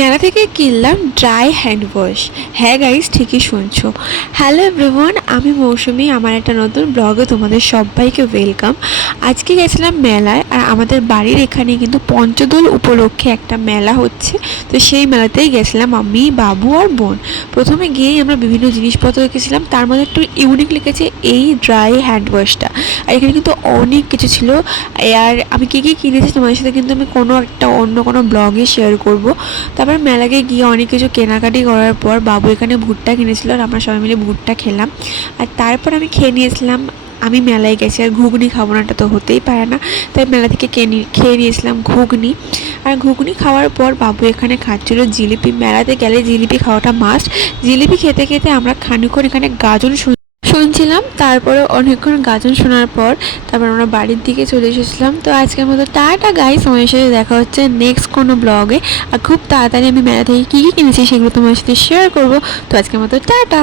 মেলা থেকে কিনলাম ড্রাই হ্যান্ড ওয়াশ। হ্যাঁ গাইস, ঠিকই শুনছো। হ্যালো এভরিওয়ান, আমি মৌসুমি। আমার একটা নতুন ব্লগে তোমাদের সবাইকে ওয়েলকাম। আজকে গেছিলাম মেলায়, আর আমাদের বাড়ির এখানে কিন্তু পঞ্চদোল উপলক্ষে একটা মেলা হচ্ছে। তো সেই মেলাতেই গেছিলাম আমি, বাবু আর বোন। প্রথমে গিয়েই আমরা বিভিন্ন জিনিসপত্র দেখেছিলাম, তার মধ্যে একটু ইউনিক লিখেছে এই ড্রাই হ্যান্ড ওয়াশটা। আর এখানে কিন্তু অনেক কিছু ছিল। আর আমি কী কী কিনেছি তোমাদের সাথে কিন্তু আমি অন্য কোনো ব্লগে শেয়ার করব। তারপর মেলাকে গিয়ে অনেক কিছু কেনাকাটি করার পর বাবু এখানে ভুট্টা কিনেছিল, আর আমরা সবাই মিলে ভুট্টা খেলাম। আর তারপর আমি খেয়ে নিয়েছিলাম, আমি মেলায় গেছি আর ঘুগনি খাবো না, এটা তো হতেই পারে না। তাই মেলা থেকে খেয়ে নিয়েছিলাম ঘুগনি। আর ঘুগনি খাওয়ার পর বাবু এখানে খাচ্ছিল জিলিপি। মেলাতে গেলে জিলিপি খাওয়াটা মাস্ট। জিলিপি খেতে খেতে আমরা খানিকক্ষণ এখানে গাজন শুনছিলাম। তারপরে অনেকক্ষণ গাজন শোনার পর তারপর আমরা বাড়ির দিকে চলে এসেছিলাম। তো আজকের মতো টাটা গাইস, তোমার সাথে দেখা হচ্ছে নেক্সট কোনো ব্লগে। আর খুব তাড়াতাড়ি আমি মেলা থেকে কী কী কিনেছি সেগুলো তোমার সাথে শেয়ার করবো। তো আজকের মতো টাটা।